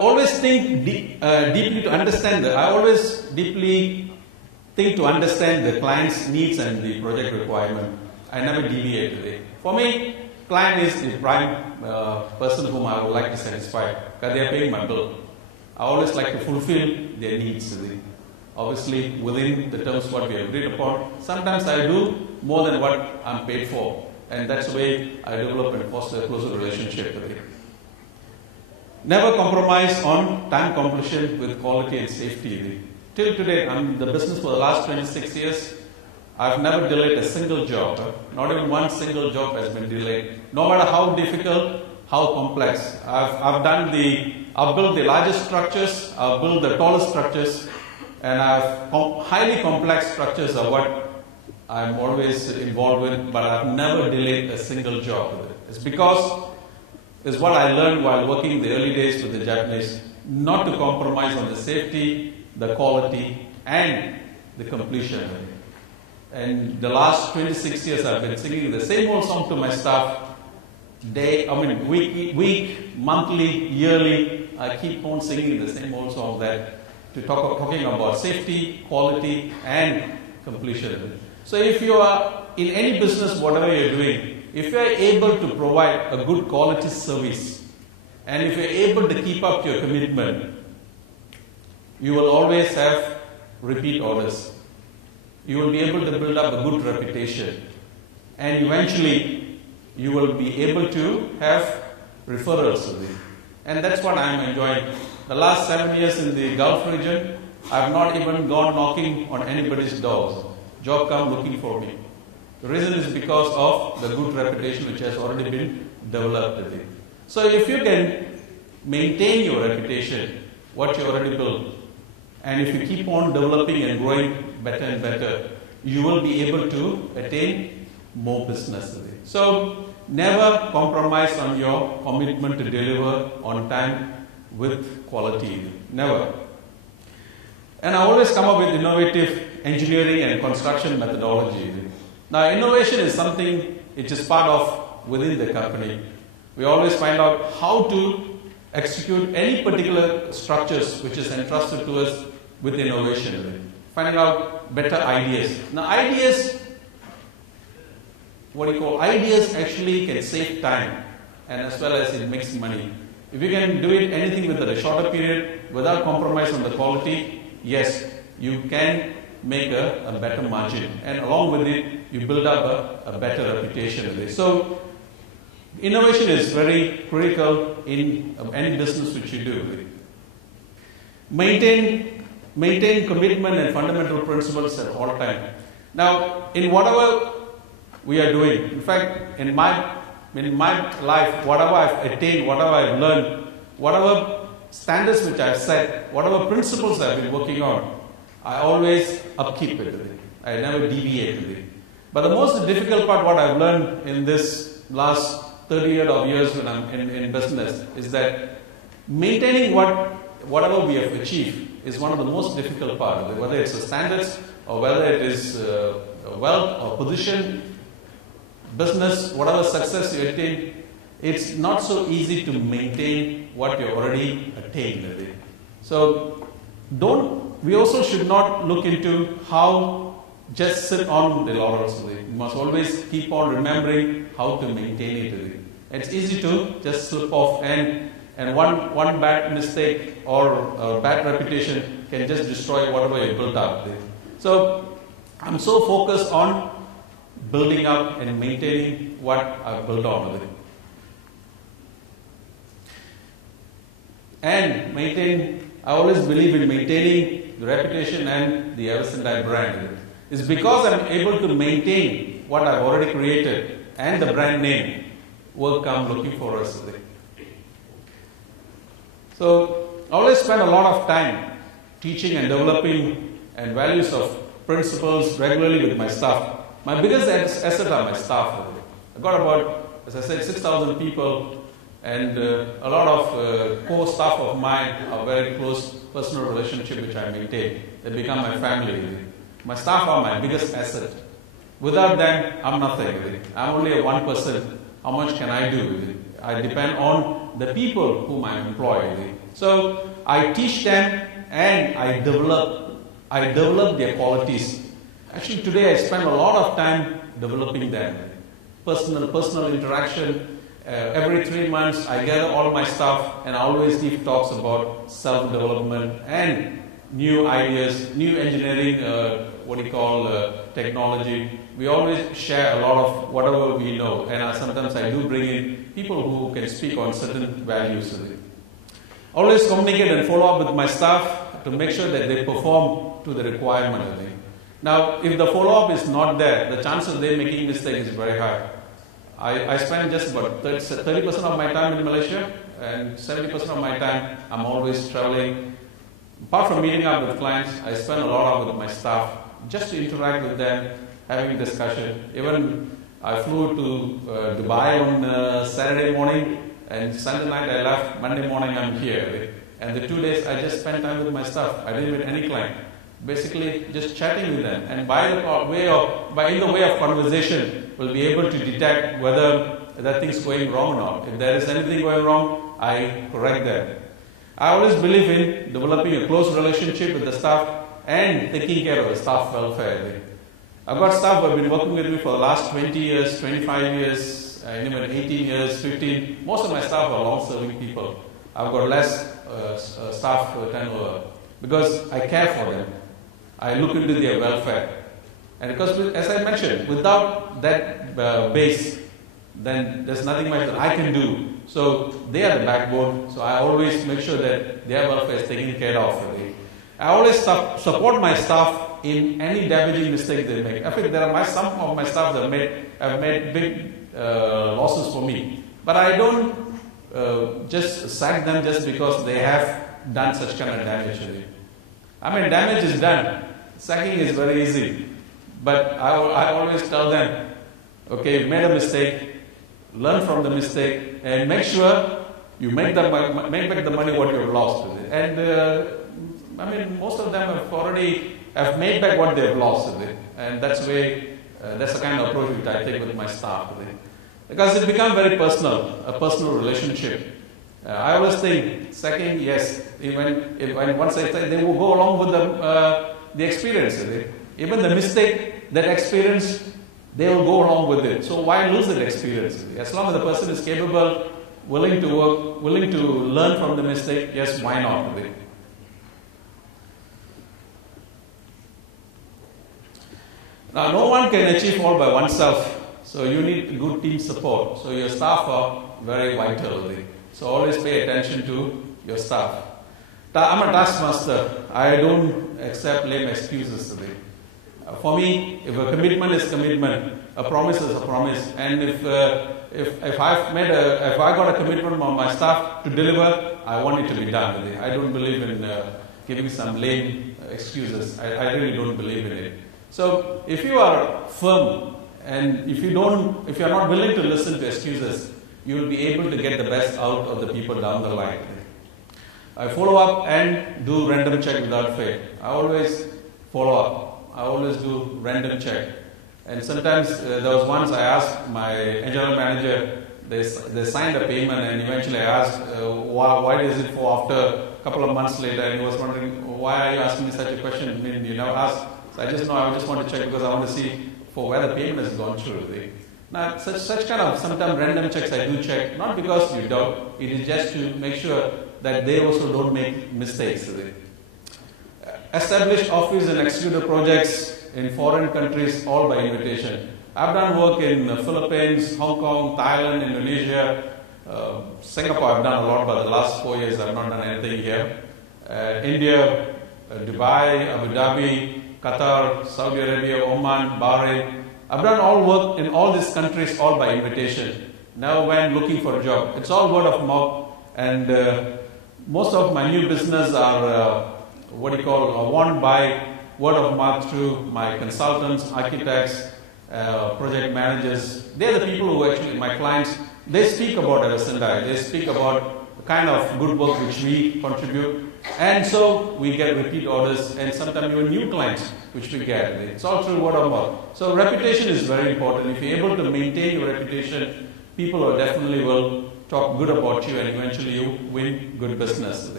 always think deeply to understand I always deeply think to understand the client's needs and the project requirement. I never deviate today. For me, client is the prime person whom I would like to satisfy because they are paying my bill. I always like to fulfill their needs today. Obviously, within the terms what we have agreed upon. Sometimes I do more than what I'm paid for, and that's the way I develop and foster a closer relationship today. Never compromise on time completion with quality and safety. Till today, I'm in the business for the last 26 years. I've never delayed a single job. Not even one single job has been delayed. No matter how difficult, how complex. I've built the largest structures, I've built the tallest structures, and highly complex structures are what I'm always involved with, but I've never delayed a single job. It's because it's what I learned while working in the early days with the Japanese, not to compromise on the safety, the quality, and the completion. And the last 26 years I've been singing the same old song to my staff, week, monthly, yearly. I keep on singing the same old song talking about safety, quality, and completion. So if you are in any business, whatever you're doing, if you are able to provide a good quality service, and if you're able to keep up your commitment, you will always have repeat orders. You will be able to build up a good reputation, and eventually you will be able to have referrals. And that's what I'm enjoying. The last 7 years in the Gulf region, I've not even gone knocking on anybody's doors. Job come looking for me. The reason is because of the good reputation which has already been developed. So if you can maintain your reputation, what you already built, and if you keep on developing and growing better and better, you will be able to attain more business. So never compromise on your commitment to deliver on time with quality. Never. And I always come up with innovative engineering and construction methodology. Now, innovation is something which is part of within the company. We always find out how to execute any particular structures which is entrusted to us with innovation. Finding out better ideas. Now, ideas actually can save time, and as well as it makes money. If you can do it anything within a shorter period without compromise on the quality, yes, you can make a better margin, and along with it, you build up a better reputation. So, innovation is very critical in any business which you do. Maintain commitment and fundamental principles at all time. Now, in whatever we are doing, in fact, in my life, whatever I've attained, whatever I've learned, whatever standards which I've set, whatever principles I've been working on, I always upkeep it. I never deviate with it. But the most difficult part, what I've learned in this last 30 years when I'm in business, is that maintaining whatever we have achieved is one of the most difficult parts. Whether it's the standards or whether it is wealth or position, business, whatever success you attain, it's not so easy to maintain what you already attained. So we also should not look into how just sit on the laurels. You must always keep on remembering how to maintain it. It's easy to just slip off, and one bad mistake or bad reputation can just destroy whatever you built up. So I'm so focused on building up and maintaining what I've built on. And I always believe in maintaining the reputation and the Eversendai brand. It's because I'm able to maintain what I've already created and the brand name will come looking for us. So I always spend a lot of time teaching and developing and values of principles regularly with my staff. My biggest asset are my staff. I've got about, as I said, 6,000 people, and a lot of core staff of mine are very close personal relationship which I maintain. They become my family. My staff are my biggest asset. Without them, I'm nothing. I'm only a 1%. How much can I do? I depend on the people whom I employ. So I teach them and I develop their qualities. Actually, today I spend a lot of time developing them. Personal interaction. Every 3 months, I gather all my staff and I always give talks about self-development and new ideas, new engineering, technology. We always share a lot of whatever we know, and sometimes I do bring in people who can speak on certain values. Always communicate and follow up with my staff to make sure that they perform to the requirement. Now, if the follow-up is not there, the chance of them making mistakes is very high. I spend just about 30% of my time in Malaysia, and 70% of my time I'm always traveling. Apart from meeting up with clients, I spend a lot with my staff just to interact with them, having discussion. Even I flew to Dubai on Saturday morning, and Sunday night I left. Monday morning I'm here. And the 2 days I just spent time with my staff. I didn't meet any client. Basically, just chatting with them, and in the way of conversation, we'll be able to detect whether that thing's going wrong or not. If there is anything going wrong, I correct them. I always believe in developing a close relationship with the staff and taking care of the staff welfare. I've got staff who have been working with me for the last 20 years, 25 years, even 18 years, 15. Most of my staff are long-serving people. I've got less staff turnover because I care for them. I look into their welfare. And because, as I mentioned, without that base, then there's nothing much that I can do. So they are the backbone, so I always make sure that their welfare is taken care of. I always support my staff in any damaging mistake they make. I think some of my staff that have made big losses for me. But I don't just sack them just because they have done such kind of damage. I mean, damage is done. Sacking is very easy. But I always tell them, okay, you've made a mistake, learn from the mistake, and make sure you make back the money what you've lost. And I mean, most of them have made back what they've lost. And that's the kind of approach which I take with my staff. Because it becomes very personal, a personal relationship. I always think, sacking, yes, once I say, they will go along with the experience. Even the mistake, that experience, they will go along with it. So why lose that experience? As long as the person is capable, willing to work, willing to learn from the mistake, yes, why not? Now, no one can achieve all by oneself. So you need good team support. So your staff are very vital. So always pay attention to your staff. I'm a taskmaster. I don't accept lame excuses today. For me, if a commitment is commitment, a promise is a promise. And if I got a commitment from my staff to deliver, I want it to be done. I don't believe in giving some lame excuses. I really don't believe in it. So if you are firm and if you are not willing to listen to excuses, you will be able to get the best out of the people down the line. I follow up and do random check without fail. I always follow up. I always do random check. And sometimes there was once I asked my general manager, they signed a payment, and eventually I asked, why is it for after a couple of months later, and he was wondering, why are you asking me such a question? I mean, you never asked. So I just want to check because I want to see for where the payment has gone through. Now, such kind of sometimes random checks I do check, not because you doubt, it is just to make sure that they also don't make mistakes. Established office and executive projects in foreign countries, all by invitation. I've done work in the Philippines, Hong Kong, Thailand, Indonesia, Singapore. I've done a lot, but the last 4 years I've not done anything here. India, Dubai, Abu Dhabi, Qatar, Saudi Arabia, Oman, Bahrain. I've done all work in all these countries, all by invitation. Now when looking for a job, it's all word of mouth, and most of my new business are won by word of mouth through my consultants, architects, project managers. They're the people who actually, my clients, they speak about Sendai. They speak about the kind of good work which we contribute. And so we get repeat orders and sometimes even new clients which we get. It's all through word of mouth. So reputation is very important. If you're able to maintain your reputation, people will definitely talk good about you and eventually you win good business.